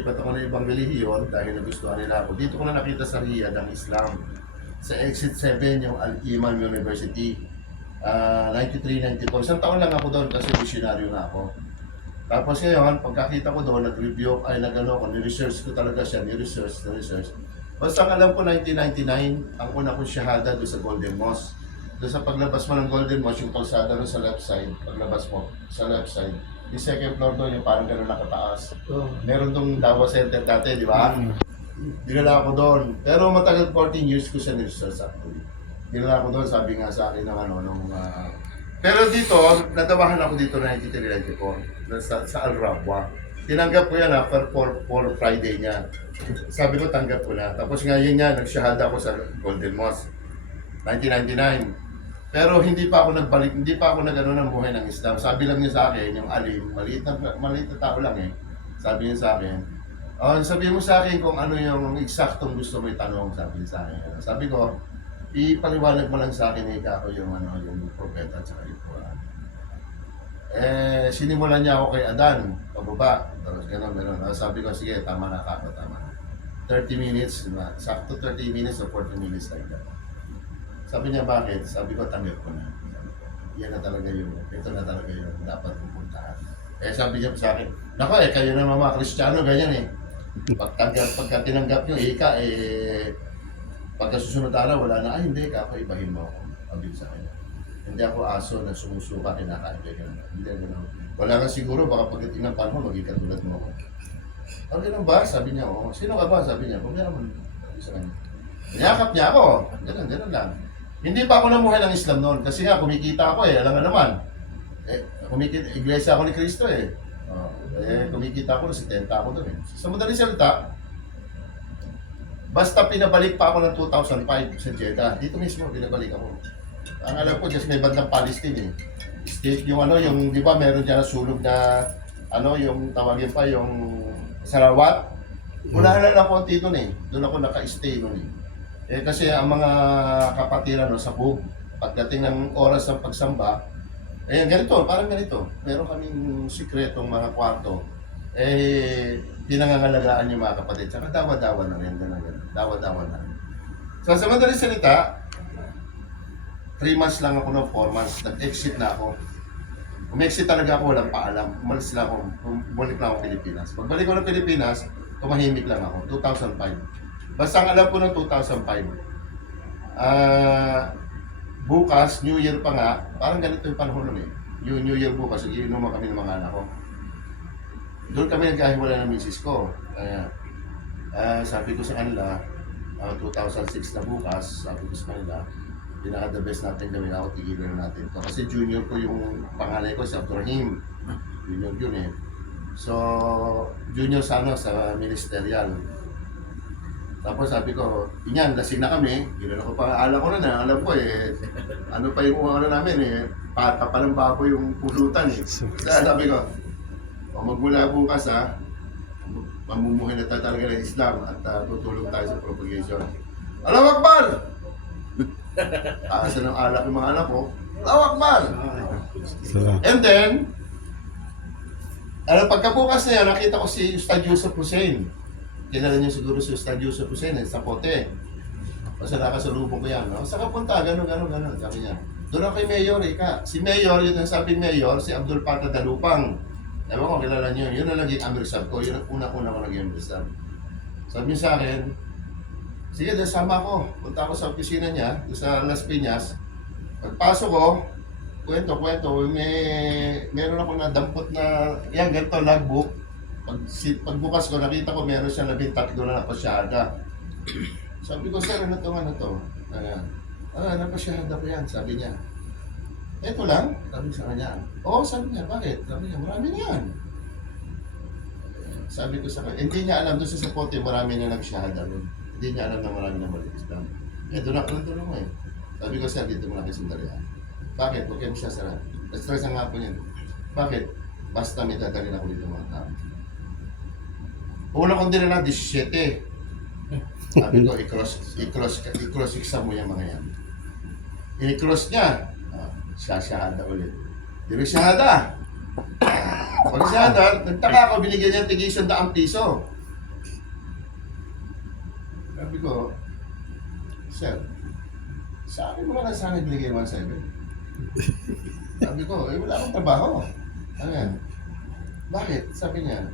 lumipat ako ng ibang relihiyon dahil nagustuhan nila ako. Dito ko na nakita sa Riyadh ang Islam. Sa Exit 7, yung Al-Iman University. 93, 94. Isang taon lang ako doon kasi misyonaryo na ako. Tapos ngayon, pagkakita ko doon, nag-review, ni-research ko talaga siya, ni-research. Basta ang alam ko, 1999, ang una kong shahada doon sa Golden Mosque. Doon sa paglabas mo ng Golden Mosque, yung kalsada doon sa left side, paglabas mo sa left side, yung second floor doon, yung parang gano'n nakataas. Meron doon Dawa Center dati, di ba? Dinala ako doon. Pero matagal 14 years ko siya ni-research actually. Dinala ako doon, sabi nga sa akin ng pero dito, natawahan ako dito 93-94 sa Al Rabwa. Tinanggap ko yan for Friday niya. Sabi ko, tanggap ko na. Tapos ngayon niya, nagsyahada ako sa Golden Mosque. 1999. Pero hindi pa ako nagbalik, hindi pa ako nag-ano ng buhay ng Islam. Sabi lang niya sa akin, yung alim, maliit na tao lang eh. Sabi niya sa akin, sabi mo sa akin kung ano yung eksaktong gusto mo itanong, sabi niya sa akin. Sabi ko, ipaliwanag mo lang sa akin ako yung propeta at saka yung Quran. Sinimulan niya ako kay Adan, pababa, tapos gano'n. Sabi ko, sige, tama na kako, tama na. 30 minutes, sakto 30 minutes or 40 minutes like that. Sabi niya, bakit? Sabi ko, tanggap ko na. Yan na talaga yung, ito na talaga yung dapat pupuntahan. Sabi niya sa akin, nako kayo na mga Kristiyano, ganyan eh. Pagka tinanggap nyo, pagka susunod araw, wala na, hindi, kakaibahin mo ako. Sabi sa akin. Hindi ako aso na sumusuka, kinakain ka. Hindi, gano'n. Wala nga siguro, baka pagdating ng panahon, maging katulad mo ako. Gano'n ba? Sabi niya, oo. Sino ka ba? Sabi niya, pagkaya naman. Sabi sa kanya. Niyakap niya ako. Gano'n lang. Hindi pa ako namuhay ng Islam noon. Kasi nga, kumikita ako alam nga naman. Iglesia ako ni Cristo eh. Kumikita ako, 70 ako doon eh. Sa madaling salita, basta pinabalik pa ako ng 2005 sa Jeddah. Dito mismo, pinabalik ako. Ang alam ko, just may bandang Palestine eh. State, yung di ba meron dyan na sulog na, yung tawagin pa, yung Sarawat. Unahan lang ako doon eh. Doon ako naka-stay noon eh. Kasi ang mga kapatiran sa Bug, pagdating ng oras ng pagsamba, ganito, parang ganito. Meron kaming sikretong mga kwarto. Pinangangalagaan yung mga kapatid. Tsaka dawa-dawa na rin. Dawa-dawa na rin. So, sa madaling salita, 3 months lang ako ng 4 months. Nag-exit na ako. Umexit talaga ako, walang paalam. Umalis lang ako. Bumalik lang ako Pilipinas. Pagbalik ko ng Pilipinas, tumahimik lang ako. 2005. Basta ang alam ko ng 2005. Bukas, New Year pa nga, parang ganito yung panahon nun eh. New Year bukas, iinuman kami ng mga anak ko. Doon kami nagkahiwala ng misis ko. Sabi ko sa kanila, 2006 na bukas, sabi ko sa kanila, pinaka-the best natin gawin ako, tigilan na natin ito. Kasi junior ko yung pangalay ko, si Abdurrahim. Junior yun eh. So, junior sa ministerial. Tapos sabi ko, inyan, lasing na kami. Ginano ko pa, alam ko na, alam ko eh. Ano pa yung namin eh, pata pa ng babo yung pulutan eh. Kaya sabi ko, magmula bukas mamumuhay na tayo talaga ng Islam at tutulong tayo sa propagation. Allahu Akbar! Asa ng alak yung mga anak ko, Allahu Akbar! And then, pagkabukas na yan, nakita ko si Ustad Yusuf Hussein. Kilala niyo siguro si Ustad Yusuf Hussein sa Pote. Kasi nakasalubong ko yan. Saan ka punta? Ganon. Sabi niya. Doon ako kay Mayor, Si Mayor, yun ang sabing Mayor, si Abdul Fatah Dalupang. Ewan ko, kilala niyo. Yun ang naging amirsab ko. Yun ang una-una ko naging amirsab. Sabi niya sa akin, sige, sama ko. Punta ako sa opisina niya, sa Las Piñas. Pagpasok ko, kwento. Meron ako na dampot na, ganito, logbook. Pagbukas ko, nakita ko meron siyang 13 na napasyada. Sabi ko, sir, ano to? Napasyada ko yan, sabi niya. Ito lang, sabi sa kanya. Oo, sabi niya, bakit? Sabi niya, marami na yan. Sabi ko sa kanya, hindi niya alam, doon sa Pote, marami na nagsyahada nun. Hindi niya alam na marami na mali-Islam. Doon ako lang tulong mo eh. Sabi ko, sir, dito mo na kayo sandalihan. Bakit? Huwag kayo masyasara. Na-stress ang hapon yan. Bakit? Basta may dadalhin ako dito mga tao. Una kong din na 17. Sabi ko, i-cross exam mo yung mga yan. I-cross niya. Syahada ulit. Di syahada. Pag syahada, nagtaka ako, binigyan niya tig 100 piso. Sabi ko, sir, sa akin mo na lang sana ibigay 1.7. Sabi ko, eh wala akong trabaho. Ano yan? Bakit? Sabi niya,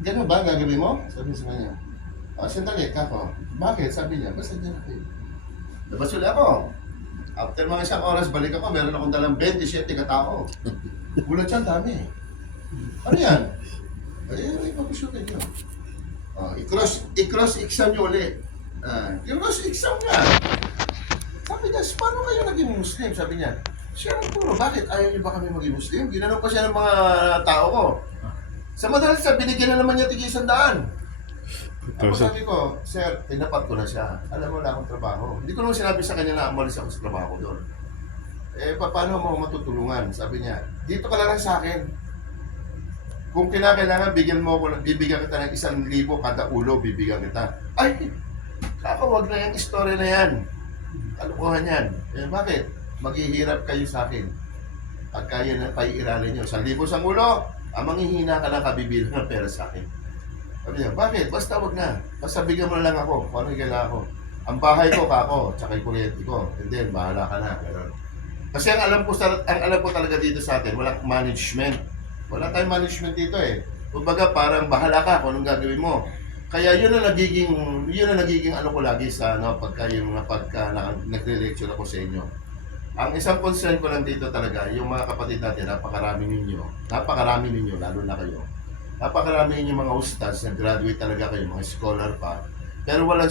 gano'n ba ang gagawin mo? Sabi sa kanya. O, sandali, kako. Bakit? Sabi niya, basta dyan ako. Labas ulit ako. After mga isang oras, balik ako, meron akong dalang 27 katao. Gulat siya, dami. Ano yan? Ay, papusyutin niyo. I-cross exam niyo ulit. I-cross exam niya. Sabi niya, paano kayo naging Muslim? Sabi niya, siya nagturo, bakit ayaw niyo ba kami maging Muslim? Ginanong pa siya ng mga tao ko. Sa madalas sa binigyan na naman niya tig 100. Ako sabi ko, sir, tinapat ko na siya. Alam mo, wala akong trabaho. Hindi ko naman sinabi sa kanya na umalis ako sa trabaho doon. Eh, paano mo matutulungan? Sabi niya, dito ka lang sa akin. Kung kinakailangan, bibigyan kita ng 1,000 kada ulo, bibigyan kita. Ay, kakawag na yung story na yan. Kalukuhan yan. Eh, bakit? Maghihirap kayo sa akin. At kaya na paiiralin nyo. 1,000 sa ulo, manghihina ka lang kabibilang ng pera sa akin. Sabi niya, bakit? Basta wag na. Basta bigyan mo na lang ako kung ano yung kailangan ko. Ang bahay ko, kako, tsaka yung kuryente ko. And then, bahala ka na. Ganun. Kasi ang alam ko talaga dito sa atin, walang management. Wala tayong management dito eh. Kumbaga parang bahala ka kung anong gagawin mo. Kaya yun ang nagiging ano ko lagi sa pagka nagre-lecture ako sa inyo. Ang isang concern ko lang dito talaga, yung mga kapatid natin, napakarami ninyo, lalo na kayo. Napakarami ninyo mga ustads, nag-graduate talaga kayo, mga scholar pa. Pero wala